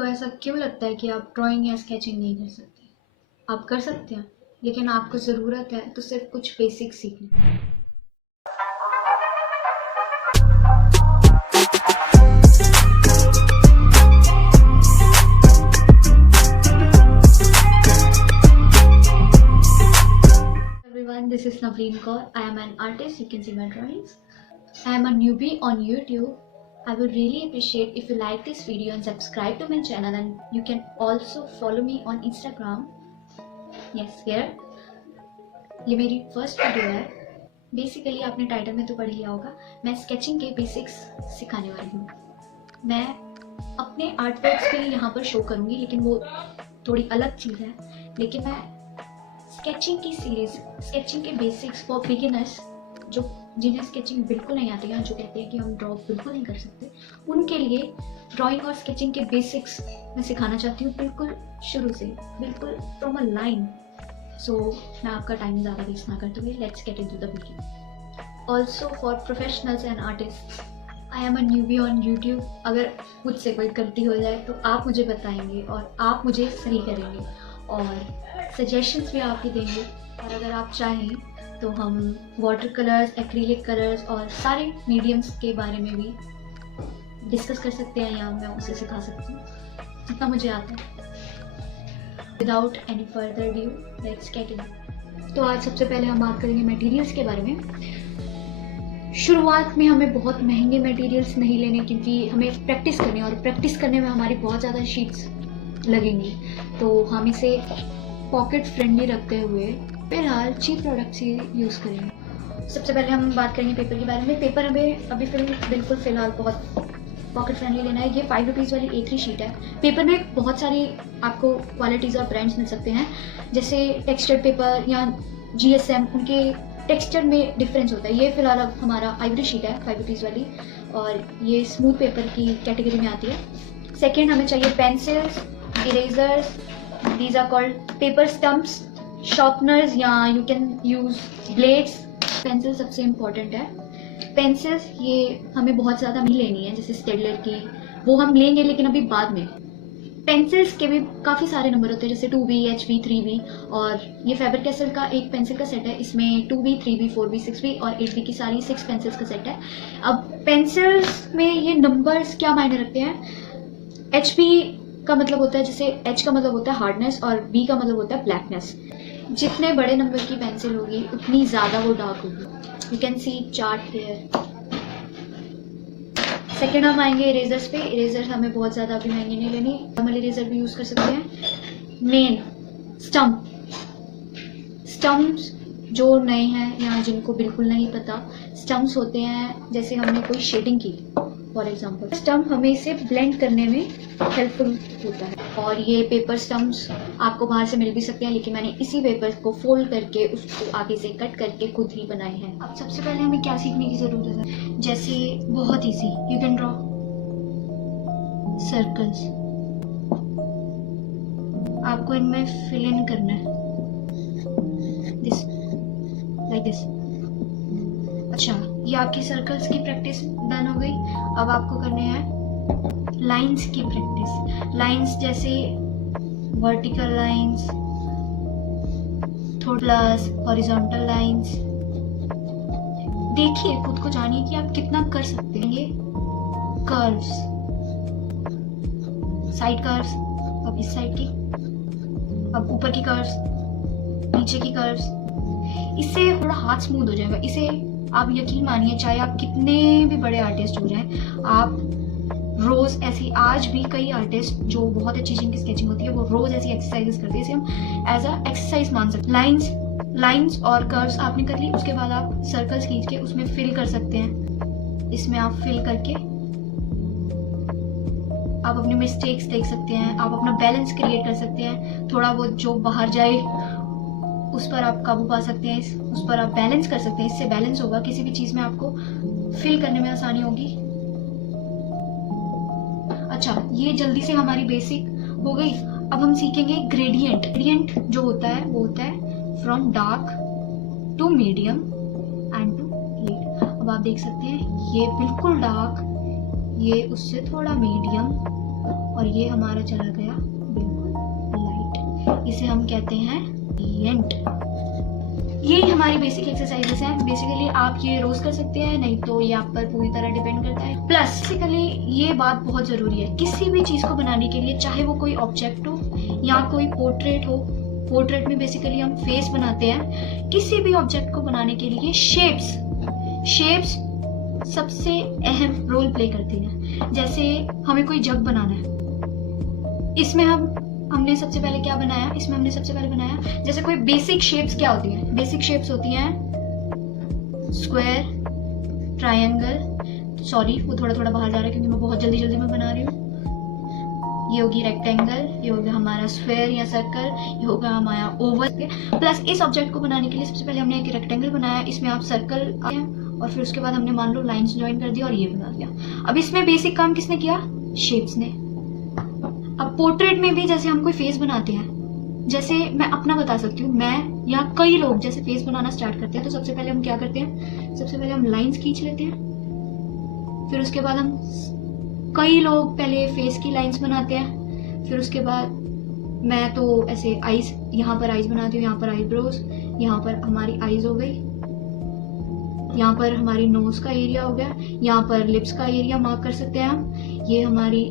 आपको ऐसा क्यों लगता है कि आप ड्राइंग या स्केचिंग नहीं कर सकते? आप कर सकते हैं, लेकिन आपको ज़रूरत है तो सिर्फ कुछ बेसिक सीखने की। Everyone, this is Navleen Kaur. I am an artist. You can see my drawings. I am a newbie on YouTube. I would really appreciate if you like this video and subscribe to my channel, and you can also follow me on Instagram. Yes, here. ये मेरी first video है। Basically आपने title में तो पढ़ लिया होगा, मैं स्केचिंग के बेसिक्स सिखाने वाली हूँ। मैं अपने आर्ट वर्क्स भी यहाँ पर शो करूँगी, लेकिन वो थोड़ी अलग चीज़ है। लेकिन मैं स्केचिंग की सीरीज, स्केचिंग के बेसिक्स फॉर बिगिनर्स, जो जिन्हें स्केचिंग बिल्कुल नहीं आती है, जो कहते हैं कि हम ड्रॉ बिल्कुल नहीं कर सकते, उनके लिए ड्राइंग और स्केचिंग के बेसिक्स मैं सिखाना चाहती हूँ, बिल्कुल शुरू से, बिल्कुल फ्रॉम अ लाइन। सो मैं आपका टाइम ज़्यादा वेस्ट ना करते हुए let's get into the video. Also for professionals and artist, I am a newbie on YouTube. अगर मुझसे कोई गलती हो जाए तो आप मुझे बताएंगे और आप मुझे सही करेंगे और सजेशंस भी आप ही देंगे। और अगर आप चाहें तो हम वाटर कलर्स, एक्रिलिक कलर्स और सारे मीडियम्स के बारे में भी डिस्कस कर सकते हैं, या मैं उसे सिखा सकती हूँ जितना मुझे आता है। Without any further due let's get in. तो आज सबसे पहले हम बात करेंगे मटेरियल्स के बारे में। शुरुआत में हमें बहुत महंगे मटेरियल्स नहीं लेने, क्योंकि हमें प्रैक्टिस करनी है और प्रैक्टिस करने में हमारी बहुत ज़्यादा शीट्स लगेंगी। तो हम इसे पॉकेट फ्रेंडली रखते हुए फिलहाल चीप प्रोडक्ट्स ही यूज़ करेंगे। सबसे पहले हम बात करेंगे पेपर के बारे में। पेपर हमें अभी बिल्कुल फ़िलहाल बहुत पॉकेट फ्रेंडली लेना है। ये 5 रुपीज़ वाली A3 शीट है। पेपर में बहुत सारी आपको क्वालिटीज़ और ब्रांड्स मिल सकते हैं, जैसे टेक्सचर्ड पेपर या GSM, उनके टेक्सचर में डिफरेंस होता है। ये फिलहाल अब हमारा आइवरी शीट है 5 रुपीज़ वाली, और ये स्मूथ पेपर की कैटेगरी में आती है। सेकेंड, हमें चाहिए pencils, erasers, these are called paper stumps, sharpeners, या you can use blades. Pencil सबसे इम्पॉर्टेंट है। पेंसिल्स ये हमें बहुत ज़्यादा नहीं लेनी है, जैसे स्टेडलर की, वो हम लेंगे लेकिन अभी बाद में। पेंसिल्स के भी काफ़ी सारे नंबर होते हैं, जैसे 2B, HB, 3B, और ये फैबर कैसल का एक पेंसिल का सेट है। इसमें 2B, 3B, 4B, 6B और 8B की सारी 6 पेंसिल्स का सेट है। अब पेंसिल्स में ये नंबर्स क्या मायने रखते हैं? HB का मतलब होता है, जैसे H का मतलब होता है हार्डनेस और B का मतलब होता है ब्लैकनेस। जितने बड़े नंबर की पेंसिल होगी उतनी ज़्यादा वो डार्क होगी। You can see chart here. Second हम आएंगे इरेजर्स पे। इरेजर हमें बहुत ज़्यादा अभी महंगे नहीं लेनी, नॉर्मल इरेजर भी यूज़ कर सकते हैं। मेन स्टम्प्स जो नए हैं या जिनको बिल्कुल नहीं पता, स्टम्प्स होते हैं जैसे हमने कोई शेडिंग की, फॉर एग्जाम्पल स्टम्प हमें इसे ब्लेंड करने में हेल्पफुल होता है। और ये पेपर स्टम्प्स आपको बाहर से मिल भी सकते हैं, लेकिन मैंने इसी पेपर को फोल्ड करके उसको आगे से कट करके खुद ही बनाए हैं। अब सबसे पहले हमें क्या सीखने की ज़रूरत है? जैसे बहुत easy, you can draw circles. आपको इनमें फिल इन करना है, दिस लाइक दिस। अच्छा, ये आपकी सर्कल्स की प्रैक्टिस डन हो गई। अब आपको करने हैं लाइंस की प्रैक्टिस। लाइंस जैसे vertical lines, plus horizontal lines. देखिए, खुद को जानिए कि आप कितना कर सकते हैं। ये कर्व्स, साइड कर्व्स, अब इस साइड की, अब ऊपर की कर्व्स, नीचे की कर्व्स। इससे थोड़ा हाथ स्मूथ हो जाएगा। इसे आप यकीन मानिए, चाहे आप कितने भी बड़े आर्टिस्ट हो जाएं, आप रोज ऐसी, आज भी कई आर्टिस्ट जो बहुत अच्छी जिनकी स्केचिंग होती है वो रोज ऐसी एक्सरसाइजेस करते हैं, इसे हम एज अ एक्सरसाइज मान सकते हैं। लाइंस और कर्व्स आपने कर ली, उसके बाद आप सर्कल्स खींच के उसमें फिल कर सकते हैं। इसमें आप फिल करके आप अपने मिस्टेक्स देख सकते हैं, आप अपना बैलेंस क्रिएट कर सकते हैं। थोड़ा बहुत जो बाहर जाए उस पर आप काबू पा सकते हैं, उस पर आप बैलेंस कर सकते हैं। इससे बैलेंस होगा, किसी भी चीज में आपको फिल करने में आसानी होगी। अच्छा, ये जल्दी से हमारी बेसिक हो गई। अब हम सीखेंगे ग्रेडियंट। ग्रेडियंट जो होता है वो होता है from dark to medium and to light. अब आप देख सकते हैं ये बिल्कुल डार्क, ये उससे थोड़ा मीडियम और ये हमारा चला गया बिल्कुल लाइट। इसे हम कहते हैं ग्रेडिएंट। यही हमारी बेसिक एक्सरसाइजेस हैं। बेसिकली आप ये रोज कर सकते हैं, नहीं तो ये आप पर पूरी तरह डिपेंड करता है। प्लस बेसिकली ये बात बहुत जरूरी है, किसी भी चीज को बनाने के लिए, चाहे वो कोई ऑब्जेक्ट हो या कोई पोर्ट्रेट हो, पोर्ट्रेट में बेसिकली हम फेस बनाते हैं, किसी भी ऑब्जेक्ट को बनाने के लिए शेप्स सबसे अहम रोल प्ले करती हैं। जैसे हमें कोई जग बनाना है, इसमें हमने सबसे पहले क्या बनाया, इसमें हमने सबसे पहले बनाया, जैसे कोई बेसिक शेप्स क्या होती हैं, बेसिक शेप्स होती हैं स्क्वायर, ट्रायंगल, सॉरी वो थोड़ा थोड़ा बाहर जा रहा है क्योंकि मैं बहुत जल्दी में बना रही हूँ। ये होगी रेक्टेंगल, ये होगा हमारा स्क्वायर या सर्कल, ये होगा हमारा ओवल। प्लस इस ऑब्जेक्ट को बनाने के लिए सबसे पहले हमने एक रेक्टेंगल बनाया, इसमें आप सर्कल आया, और फिर उसके बाद हमने मान लो लाइंस ज्वाइन कर दिया और ये बना दिया। अब इसमें बेसिक काम किसने किया, शेप्स ने। अब पोर्ट्रेट में भी जैसे हम कोई फेस बनाते हैं, जैसे मैं अपना बता सकती हूँ, मैं या कई लोग जैसे फेस बनाना स्टार्ट करते हैं तो सबसे पहले हम क्या करते हैं, सबसे पहले हम लाइंस खींच लेते हैं, फिर उसके बाद हम कई लोग पहले फेस की लाइंस बनाते हैं, फिर उसके बाद मैं तो ऐसे आईज, यहाँ पर आईज बनाती हूँ, यहाँ पर आईब्रोज, यहाँ पर हमारी आईज हो गई, यहाँ पर हमारी नोज का एरिया हो गया, यहाँ पर लिप्स का एरिया मार्क कर सकते हैं हम, ये हमारी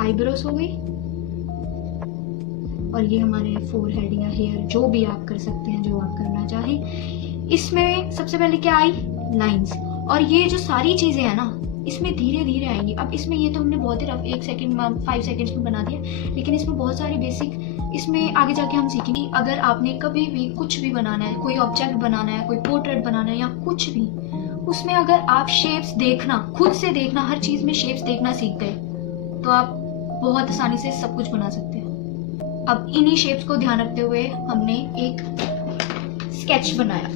आईब्रोज हो गई, और ये हमारे फोरहेड या हेयर, जो भी आप कर सकते हैं, जो आप करना चाहें। इसमें सबसे पहले क्या आई, लाइंस। और ये जो सारी चीजें हैं ना, इसमें धीरे धीरे आएंगी। अब इसमें ये तो हमने बहुत ही रफ 1 सेकंड में 5 सेकंड्स में बना दिया, लेकिन इसमें बहुत सारी बेसिक, इसमें आगे जाके हम सीखेंगे। अगर आपने कभी भी कुछ भी बनाना है, कोई ऑब्जेक्ट बनाना है, कोई पोर्ट्रेट बनाना है या कुछ भी, उसमें अगर आप शेप्स देखना, खुद से देखना, हर चीज में शेप्स देखना सीख गए तो आप बहुत आसानी से सब कुछ बना सकते हैं। अब इन्हीं शेप्स को ध्यान रखते हुए हमने एक स्केच बनाया।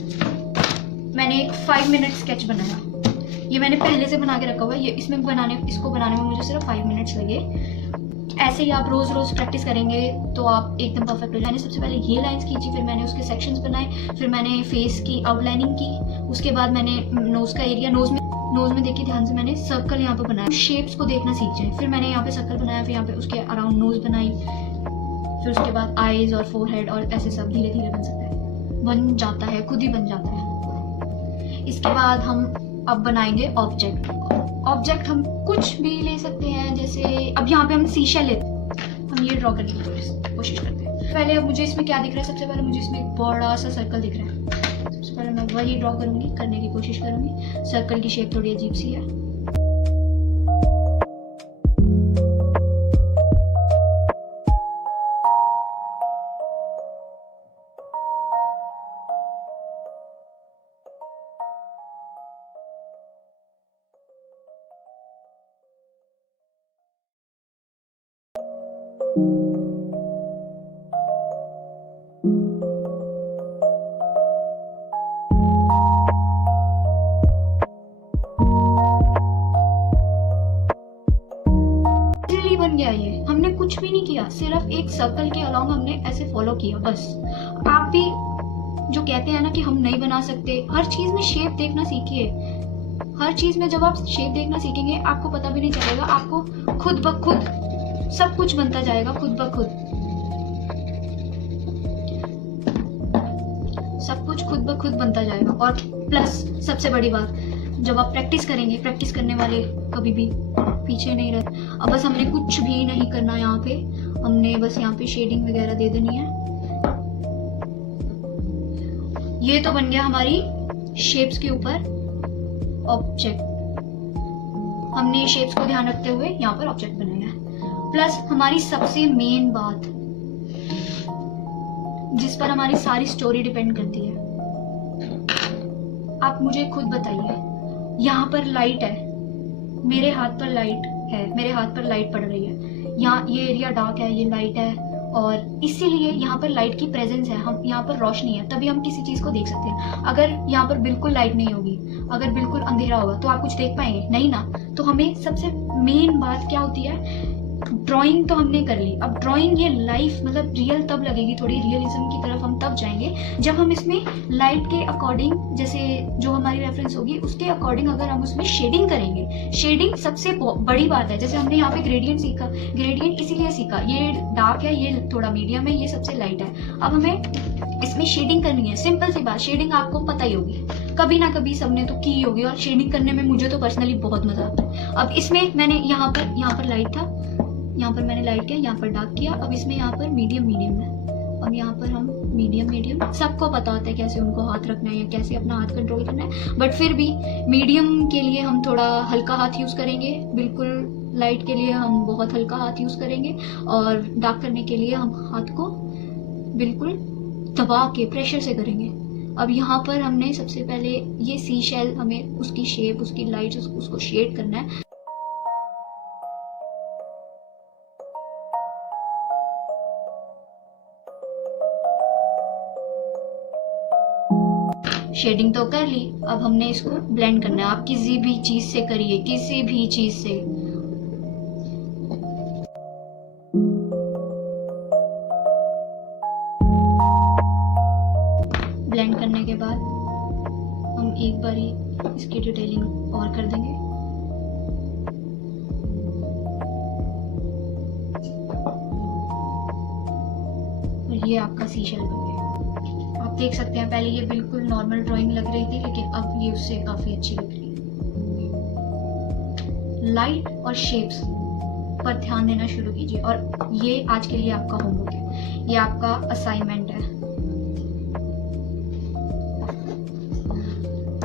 मैंने एक 5 मिनट स्केच बनाया, ये मैंने पहले से बना के रखा हुआ है। ये इसको बनाने में मुझे सिर्फ 5 मिनट्स लगे। ऐसे ही आप रोज रोज प्रैक्टिस करेंगे तो आप एकदम परफेक्ट हो जाएंगे। सबसे पहले ये लाइंस खींची, फिर मैंने उसके सेक्शंस बनाए, फिर मैंने फेस की आउटलाइनिंग की, उसके बाद मैंने नोज का एरिया, नोज में देखिए ध्यान से, मैंने सर्कल यहाँ पे बनाया। शेप्स को देखना सीख जाए। फिर मैंने यहाँ पे सर्कल बनाया, फिर यहाँ पे उसके अराउंड नोज बनाई, फिर उसके बाद आईज और फोरहेड, और ऐसे सब धीरे धीरे बन सकता है, बन जाता है, खुद ही बन जाता है। इसके बाद हम अब बनाएंगे ऑब्जेक्ट हम कुछ भी ले सकते हैं। जैसे अब यहाँ पे हम शीशा लेते हैं, हम ये ड्रॉ करने की कोशिश करते हैं। पहले अब मुझे इसमें क्या दिख रहा है, सबसे पहले मुझे इसमें एक बड़ा सा सर्कल दिख रहा है। सबसे पहले मैं वही ड्रॉ करूंगी, करने की कोशिश करूंगी। सर्कल की शेप थोड़ी अजीब सी है। बन गया। ये हमने कुछ भी नहीं किया, सिर्फ एक सर्कल के अलाउंग हमने ऐसे फॉलो किया बस। आप भी जो कहते हैं ना कि हम नहीं बना सकते, हर चीज में शेप देखना सीखिए। हर चीज में जब आप शेप देखना सीखेंगे आपको पता भी नहीं चलेगा, आपको खुद ब खुद सब कुछ बनता जाएगा, खुद ब खुद सब कुछ खुद ब खुद बनता जाएगा। और प्लस सबसे बड़ी बात, जब आप प्रैक्टिस करेंगे, प्रैक्टिस करने वाले कभी भी पीछे नहीं रहते। अब बस हमने कुछ भी नहीं करना, यहाँ पे हमने बस यहाँ पे शेडिंग वगैरह दे देनी है। ये तो बन गया हमारी शेप्स के ऊपर ऑब्जेक्ट। हमने शेप्स को ध्यान रखते हुए यहाँ पर ऑब्जेक्ट बनाया है। प्लस हमारी सबसे मेन बात, जिस पर हमारी सारी स्टोरी डिपेंड करती है, आप मुझे खुद बताइए, यहाँ पर लाइट है, मेरे हाथ पर लाइट है, मेरे हाथ पर लाइट पड़ रही है, यहाँ ये एरिया डार्क है, ये लाइट है, और इसीलिए यहाँ पर लाइट की प्रेजेंस है, हम यहाँ पर रोशनी है, तभी हम किसी चीज को देख सकते हैं। अगर यहाँ पर बिल्कुल लाइट नहीं होगी, अगर बिल्कुल अंधेरा होगा तो आप कुछ देख पाएंगे नहीं ना। तो हमें सबसे मेन बात क्या होती है, ड्राइंग तो हमने कर ली, अब ड्राइंग ये लाइफ मतलब रियल तब लगेगी, थोड़ी रियलिज्म की तरफ हम तब जाएंगे जब हम इसमें लाइट के अकॉर्डिंग, जैसे जो हमारी रेफरेंस होगी उसके अकॉर्डिंग अगर हम उसमें शेडिंग करेंगे। शेडिंग सबसे बड़ी बात है। जैसे हमने यहाँ पे ग्रेडियंट सीखा, ग्रेडियंट इसीलिए सीखा, ये डार्क है, ये थोड़ा मीडियम है, ये सबसे लाइट है। अब हमें इसमें शेडिंग करनी है। सिंपल सी बात, शेडिंग आपको पता ही होगी, कभी ना कभी सबने तो की होगी, और शेडिंग करने में मुझे तो पर्सनली बहुत मजा आता है। अब इसमें मैंने यहाँ पर लाइट था, यहाँ पर मैंने लाइट किया, यहाँ पर डार्क किया। अब इसमें यहाँ पर मीडियम है, अब यहाँ पर हम मीडियम सबको पता होता है कैसे उनको हाथ रखना है या कैसे अपना हाथ कंट्रोल करना है, बट फिर भी मीडियम के लिए हम थोड़ा हल्का हाथ यूज करेंगे, बिल्कुल लाइट के लिए हम बहुत हल्का हाथ यूज करेंगे, और डार्क करने के लिए हम हाथ को बिल्कुल दबा के प्रेशर से करेंगे। अब यहाँ पर हमने सबसे पहले ये सी शेल, हमें उसकी शेप, उसकी लाइट, उसको शेड करना है। शेडिंग तो कर ली, अब हमने इसको ब्लेंड करना है। आप किसी भी चीज से करिए, किसी भी चीज से। ब्लेंड करने के बाद हम एक बारी इसकी डिटेलिंग और कर देंगे। और ये आपका सी शेल बन गया। आप देख सकते हैं पहले ये बिल्कुल नॉर्मल ड्राइंग लग रही थी, लेकिन अब ये उससे काफी अच्छी लग रही है। लाइट और शेप्स पर ध्यान देना शुरू कीजिए, और ये आज के लिए आपका होमवर्क है, ये आपका असाइनमेंट है।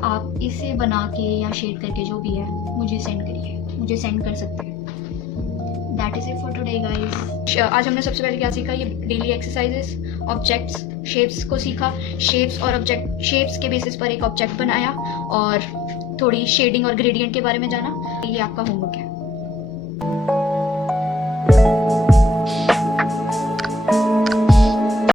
आप इसे बना के या शेड करके जो भी है मुझे सेंड करिए, मुझे सेंड कर सकते हैं। That is it for today guys. आज हमने सबसे पहले क्या सीखा, ये डेली एक्सरसाइजेस, ऑब्जेक्ट्स, शेप्स को सीखा, शेप्स और ऑब्जेक्ट, शेप्स के बेसिस पर एक ऑब्जेक्ट बनाया, और थोड़ी शेडिंग और ग्रेडियंट के बारे में जाना। ये आपका होमवर्क है।